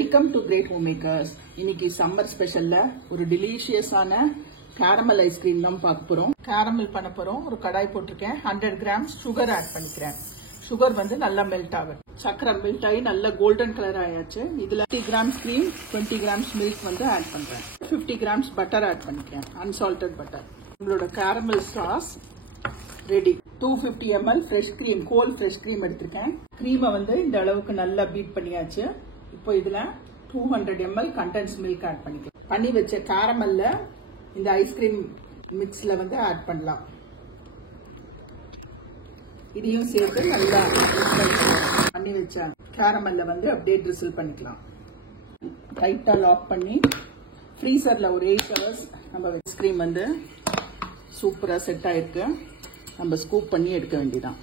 Welcome to Great Home Makers. இன்னைக்கு summer ஸ்பெஷல்ல ஒரு டெலிஷியஸான கேரமல் ஐஸ்கிரீம் தான் பார்க்க போறோம். கேரமல் பண்ண போறோம். ஒரு கடாய் போட்டிருக்கேன். 100 கிராம்ஸ் சுகர் ஆட் பண்ணிக்கிறேன். சுகர் வந்து நல்லா மெல்ட் ஆகும். சக்கரை மெல்ட் ஆகி நல்லா கோல்டன் கலர் ஆயாச்சு. இதுல 50 கிராம்ஸ் கிரீம், 20 கிராம்ஸ் மில்க் வந்து ஆட் பண்றேன். 50 கிராம்ஸ் பட்டர் ஆட் பண்ணிக்கிறேன். Unsalted butter. உங்களோட caramel sauce ready. 250 ml fresh cream, cold fresh cream எடுத்திருக்கேன். கிரீமை வந்து இந்த அளவுக்கு நல்லா பீட் பண்ணியாச்சு. இப்போ இதுல 200 ml கண்டென்ஸ் மில்க் ஆட் பண்ணிக்கலாம். பண்ணி வச்ச கேரமல்ல இந்த ஐஸ்கிரீம் மிக்ஸ்ல வந்து ஆட் பண்ணலாம். இதையும் சேர்த்து நல்லா பண்ணி வச்ச கேரமல்ல வந்து அப்படியே ட்ரிசில் பண்ணிக்கலாம். டைட்டா லாக் பண்ணி ஃப்ரீசர்ல ஒரு 8 hours நம்ம ஐஸ்கிரீம் வந்து சூப்பரா செட் ஆயிருக்கு. நம்ம ஸ்கூப் பண்ணி எடுக்க வேண்டியதான்.